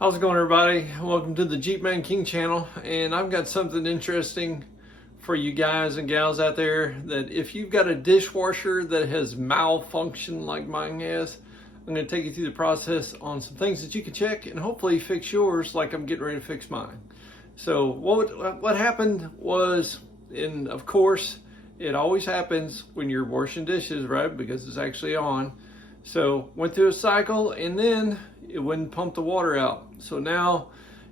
How's it going, everybody? Welcome to the Jeep Man King channel, and I've got something interesting for you guys and gals out there. That if you've got a dishwasher that has malfunctioned like mine has, I'm going to take you through the process on some things that you can check and hopefully fix yours like I'm getting ready to fix mine. So what happened was, and of course it always happens when you're washing dishes, right? Because it's actually on. So went through a cycle and then it wouldn't pump the water out. So now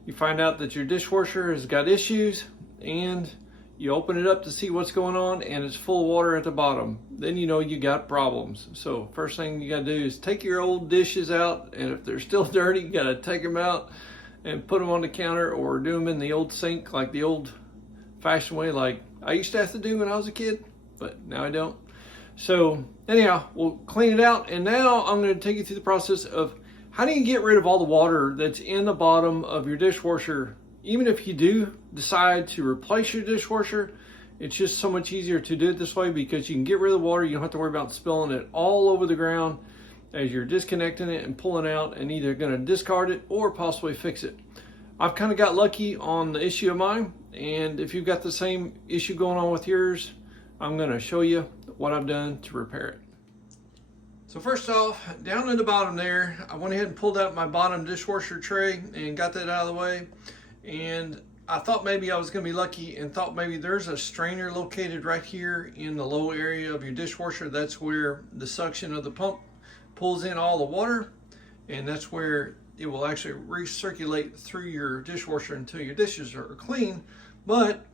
you find out that your dishwasher has got issues, and you open it up to see what's going on and it's full of water at the bottom. Then you know you got problems. So first thing you gotta do is take your old dishes out, and if they're still dirty, you gotta take them out and put them on the counter or do them in the old sink like the old fashioned way, like I used to have to do when I was a kid, but now I don't. So anyhow, we'll clean it out, and now I'm going to take you through the process of how do you get rid of all the water that's in the bottom of your dishwasher. Even if you do decide to replace your dishwasher, it's just so much easier to do it this way because you can get rid of the water. You don't have to worry about spilling it all over the ground as you're disconnecting it and pulling out, and either going to discard it or possibly fix it. I've kind of got lucky on the issue of mine, and if you've got the same issue going on with yours, I'm going to show you what I've done to repair it. So first off, down in the bottom there, I went ahead and pulled out my bottom dishwasher tray and got that out of the way. And I thought maybe I was going to be lucky and thought maybe there's a strainer located right here in the low area of your dishwasher. That's where the suction of the pump pulls in all the water, and that's where it will actually recirculate through your dishwasher until your dishes are clean. But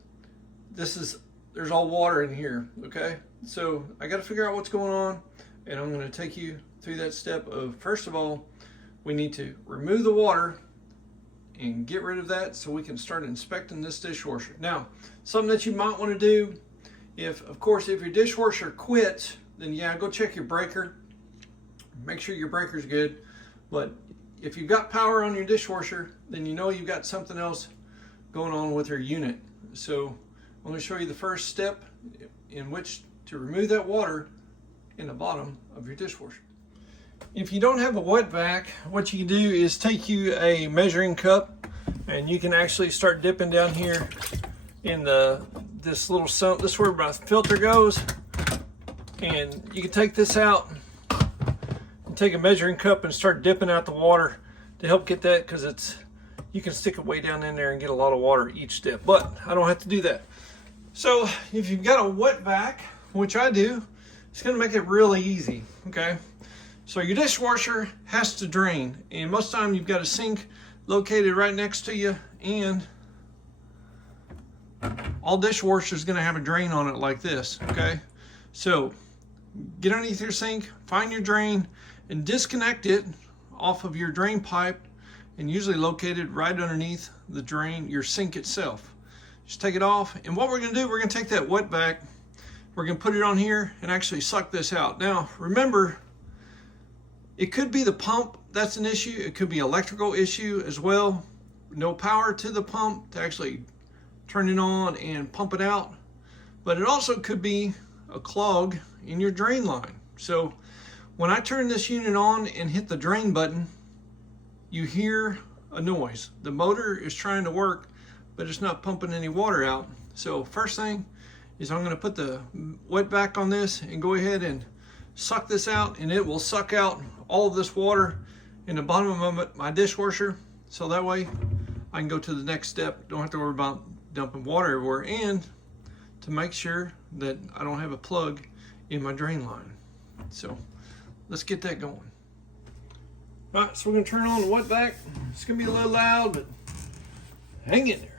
there's all water in here, okay? So I got to figure out what's going on, and I'm going to take you through that step of, first of all, we need to remove the water and get rid of that so we can start inspecting this dishwasher. Now, something that you might want to do, of course, if your dishwasher quits, then yeah, go check your breaker. Make sure your breaker's good. But if you've got power on your dishwasher, then you know you've got something else going on with your unit. So I'm going to show you the first step in which to remove that water in the bottom of your dishwasher. If you don't have a wet vac, what you can do is take you a measuring cup, and you can actually start dipping down here in this little sump. This is where my filter goes, and you can take this out and take a measuring cup and start dipping out the water to help get that, because you can stick it way down in there and get a lot of water each step, but I don't have to do that. So if you've got a wet vac, which I do, it's going to make it really easy, okay? So your dishwasher has to drain, and most of the time you've got a sink located right next to you, and all dishwasher is going to have a drain on it like this, okay? So get underneath your sink, find your drain, and disconnect it off of your drain pipe, and usually located right underneath the drain, your sink itself. Just take it off, and what we're going to do, we're going to take that wet vac, we're going to put it on here and actually suck this out. Now remember, it could be the pump that's an issue, it could be electrical issue as well. No power to the pump to actually turn it on and pump it out, but it also could be a clog in your drain line. So when I turn this unit on and hit the drain button, you hear a noise. The motor is trying to work, but it's not pumping any water out. So first thing is I'm going to put the wet vac on this and go ahead and suck this out, and it will suck out all of this water in the bottom of my dishwasher, so that way I can go to the next step. Don't have to worry about dumping water everywhere, and to make sure that I don't have a plug in my drain line. So let's get that going. All right, so we're going to turn on the wet vac. It's going to be a little loud, but hang in there.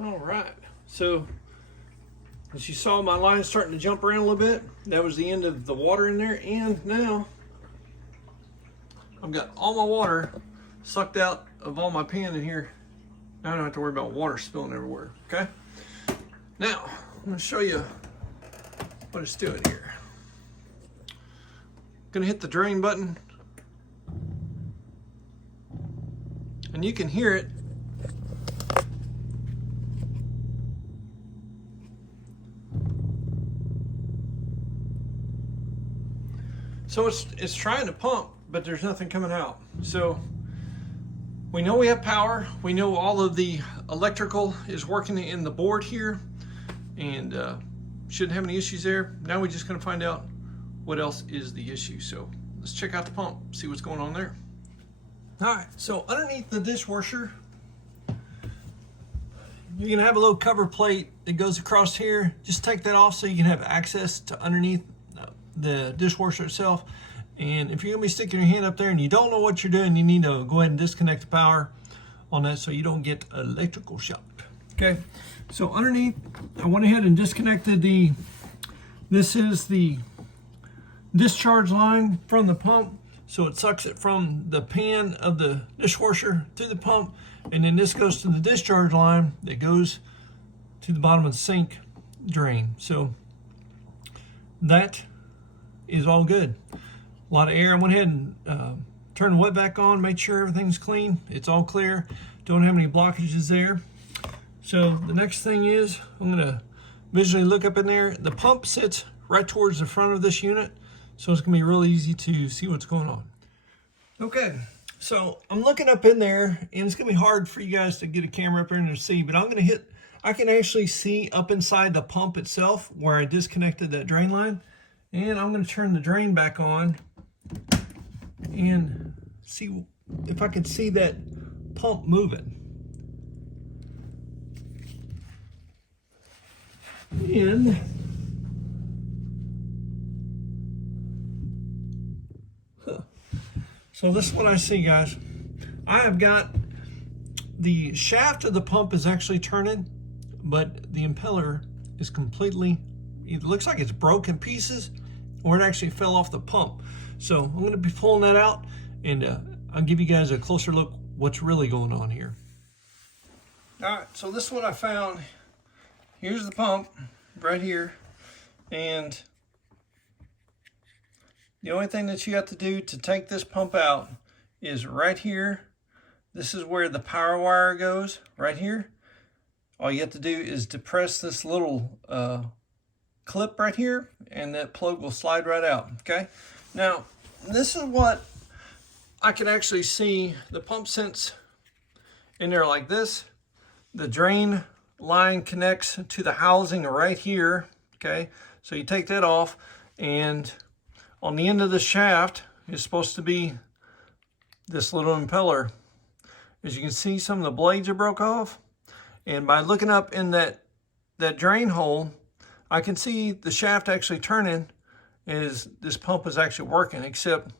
All right, so As you saw, my line starting to jump around a little bit. That was the end of the water in there, and now I've got all my water sucked out of all my pan in here. Now I don't have to worry about water spilling everywhere, okay? Now, I'm gonna show you what it's doing here. Gonna hit the drain button, and you can hear it. So it's trying to pump, but there's nothing coming out. So we know we have power. We know all of the electrical is working in the board here, and shouldn't have any issues there. Now we're just gonna find out what else is the issue. So let's check out the pump, see what's going on there. All right, so underneath the dishwasher, you're gonna have a little cover plate that goes across here. Just take that off so you can have access to underneath the dishwasher itself. And if you're gonna be sticking your hand up there and you don't know what you're doing, you need to go ahead and disconnect the power on that so you don't get electrical shock. Okay, so underneath, I went ahead and disconnected this is the discharge line from the pump. So it sucks it from the pan of the dishwasher to the pump, and then this goes to the discharge line that goes to the bottom of the sink drain. So that is all good. A lot of air. I went ahead and turned the wet vac on, made sure everything's clean. It's all clear. Don't have any blockages there. So the next thing is I'm gonna visually look up in there. The pump sits right towards the front of this unit, so it's gonna be real easy to see what's going on. Okay, so I'm looking up in there, and it's gonna be hard for you guys to get a camera up there and to see, but I can actually see up inside the pump itself where I disconnected that drain line. And I'm gonna turn the drain back on and see if I can see that pump moving. And so this is what I see, guys. I have got the shaft of the pump is actually turning, but the impeller is completely, it looks like it's broken pieces, or it actually fell off the pump. So I'm gonna be pulling that out, and I'll give you guys a closer look what's really going on here. All right, so this is what I found. Here's the pump right here, and the only thing that you have to do to take this pump out is right here. This is where the power wire goes, right here. All you have to do is depress this little clip right here, and that plug will slide right out, okay? Now, this is what I can actually see. The pump sits in there like this. The drain line connects to the housing right here, okay? So you take that off, and on the end of the shaft is supposed to be this little impeller. As you can see, some of the blades are broke off, and by looking up in that drain hole, I can see the shaft actually turning as this pump is actually working, except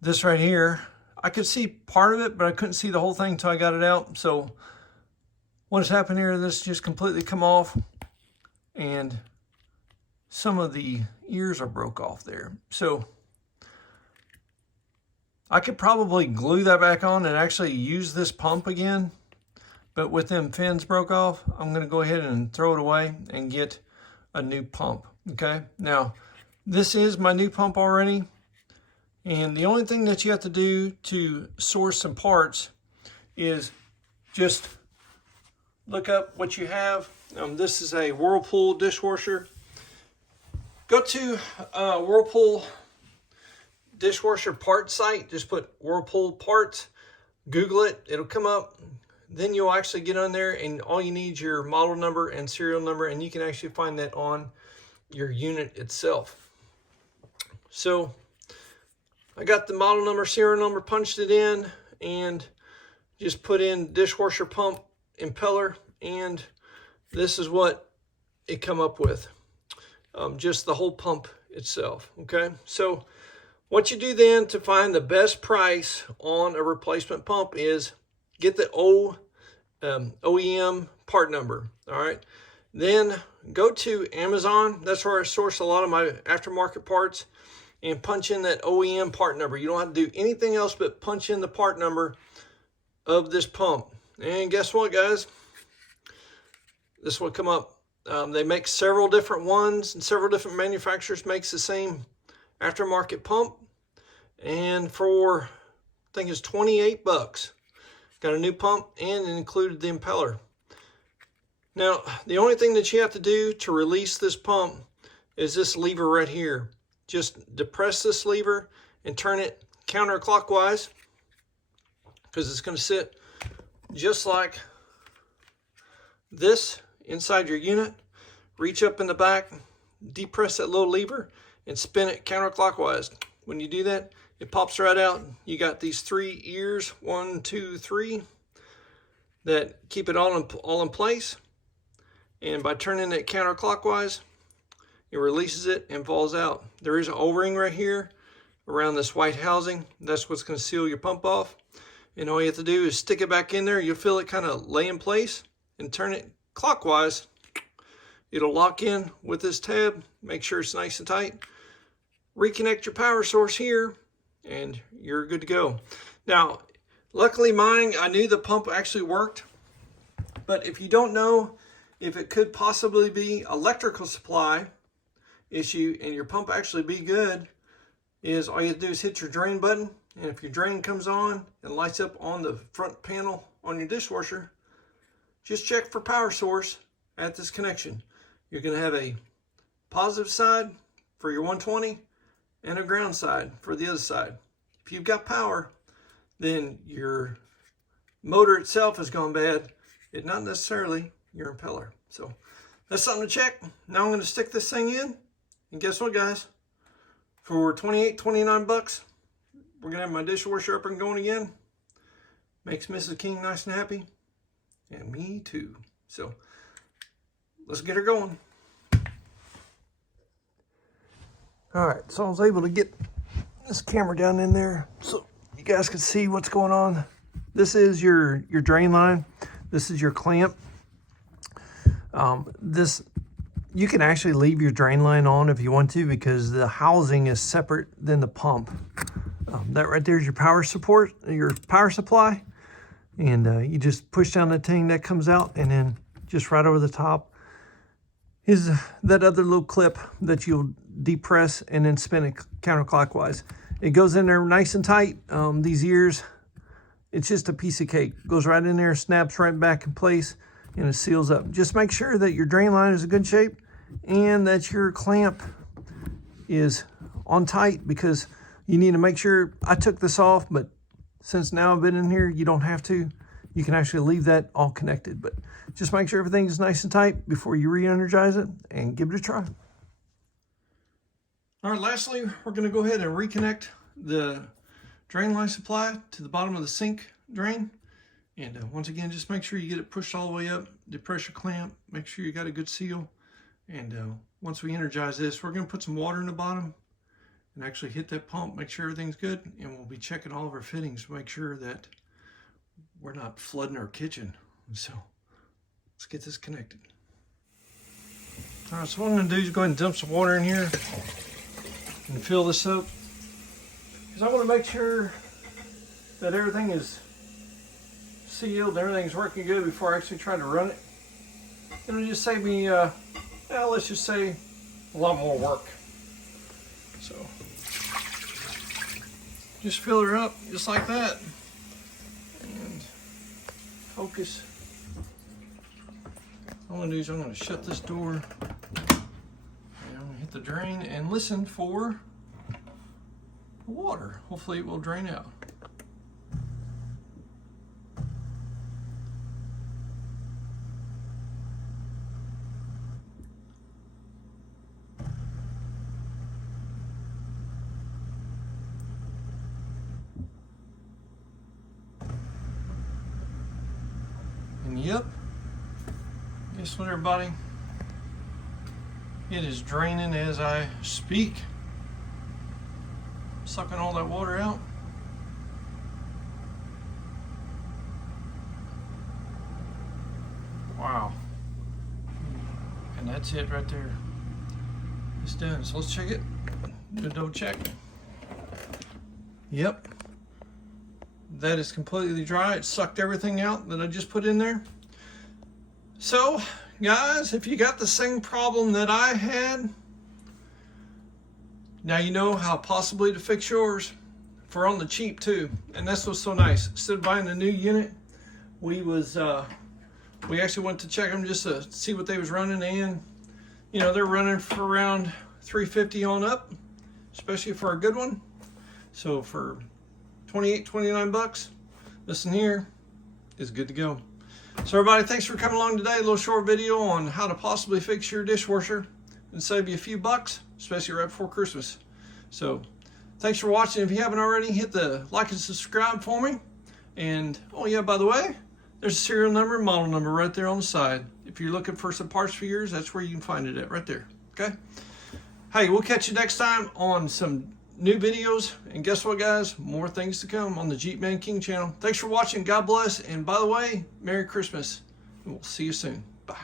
this right here. I could see part of it, but I couldn't see the whole thing until I got it out. So what has happened here, this just completely come off, and some of the ears are broke off there. So I could probably glue that back on and actually use this pump again. But with them fins broke off, I'm gonna go ahead and throw it away and get a new pump, okay? Now, this is my new pump already, and the only thing that you have to do to source some parts is just look up what you have. This is a Whirlpool dishwasher. Go to Whirlpool dishwasher parts site, just put Whirlpool parts, Google it, it'll come up. Then you'll actually get on there, and all you need is your model number and serial number, and you can actually find that on your unit itself. So I got the model number, serial number, punched it in, and just put in dishwasher pump impeller, and this is what it come up with. Just the whole pump itself, okay? So what you do then to find the best price on a replacement pump is get the OEM part number, all right? Then go to Amazon. That's where I source a lot of my aftermarket parts, and punch in that OEM part number. You don't have to do anything else but punch in the part number of this pump. And guess what, guys? This will come up. They make several different ones, and several different manufacturers makes the same aftermarket pump. And for, I think it's 28 bucks. Got a new pump and it included the impeller. Now, the only thing that you have to do to release this pump is this lever right here. Just depress this lever and turn it counterclockwise, because it's going to sit just like this inside your unit. Reach up in the back, depress that little lever, and spin it counterclockwise. When you do that, it pops right out. You got these 3 ears, 1, 2, 3, that keep it all in place. And by turning it counterclockwise, it releases it and falls out. There is an O-ring right here around this white housing. That's what's going to seal your pump off. And all you have to do is stick it back in there. You'll feel it kind of lay in place, and turn it clockwise. It'll lock in with this tab. Make sure it's nice and tight. Reconnect your power source here, and you're good to go. Now, luckily mine, I knew the pump actually worked. But if you don't know if it could possibly be electrical supply issue and your pump actually be good, is all you have to do is hit your drain button. And if your drain comes on and lights up on the front panel on your dishwasher, just check for power source at this connection. You're going to have a positive side for your 120 and a ground side for the other side. If you've got power, then your motor itself has gone bad. It's not necessarily your impeller. So that's something to check. Now I'm going to stick this thing in, and guess what, guys? For 28, 29 bucks, we're going to have my dishwasher up and going again. Makes Mrs. King nice and happy, and me too. So let's get her going. All right, so I was able to get this camera down in there so you guys can see what's going on. This is your drain line. This is your clamp. This, you can actually leave your drain line on if you want to, because the housing is separate than the pump. That right there is your power support, your power supply. And you just push down that thing that comes out, and then just right over the top is that other little clip that you'll depress and then spin it counterclockwise. It goes in there nice and tight. These ears, it's just a piece of cake. Goes right in there, snaps right back in place, and it seals up. Just make sure that your drain line is in good shape and that your clamp is on tight, because you need to make sure. I took this off, but since now I've been in here, you don't have to. You can actually leave that all connected, but just make sure everything is nice and tight before you re-energize it, and give it a try. All right, lastly, we're going to go ahead and reconnect the drain line supply to the bottom of the sink drain. And once again, just make sure you get it pushed all the way up, depress your clamp, make sure you got a good seal. And once we energize this, we're going to put some water in the bottom and actually hit that pump, make sure everything's good. And we'll be checking all of our fittings to make sure that we're not flooding our kitchen. So let's get this connected. All right, so what I'm going to do is go ahead and dump some water in here and fill this up, because I want to make sure that everything is sealed and everything's working good before I actually try to run it. It'll just save me, let's just say, a lot more work. So just fill her up just like that, and focus. All I'm going to do is I'm going to shut this door, and I'm going to hit the drain and listen for the water. Hopefully it will drain out. And yep, guess what, everybody? It is draining as I speak. Sucking all that water out. Wow. And that's it right there. It's done. So let's check it. Do a double check. Yep. That is completely dry. It sucked everything out that I just put in there. So, guys, if you got the same problem that I had, now you know how possibly to fix yours for on the cheap too. And that's what's so nice. Instead of buying a new unit, we actually went to check them just to see what they was running, and you know, they're running for around $350 on up, especially for a good one. So for 28, 29 bucks, this in here is good to go. So everybody, thanks for coming along today. A little short video on how to possibly fix your dishwasher and save you a few bucks, especially right before Christmas. So thanks for watching. If you haven't already, hit the like and subscribe for me. And oh yeah, by the way, there's a serial number and model number right there on the side. If you're looking for some parts for yours, that's where you can find it at, right there. Okay? Hey, we'll catch you next time on some new videos. And guess what, guys? More things to come on the Jeep Man King channel. Thanks for watching. God bless. And by the way, Merry Christmas. And we'll see you soon. Bye.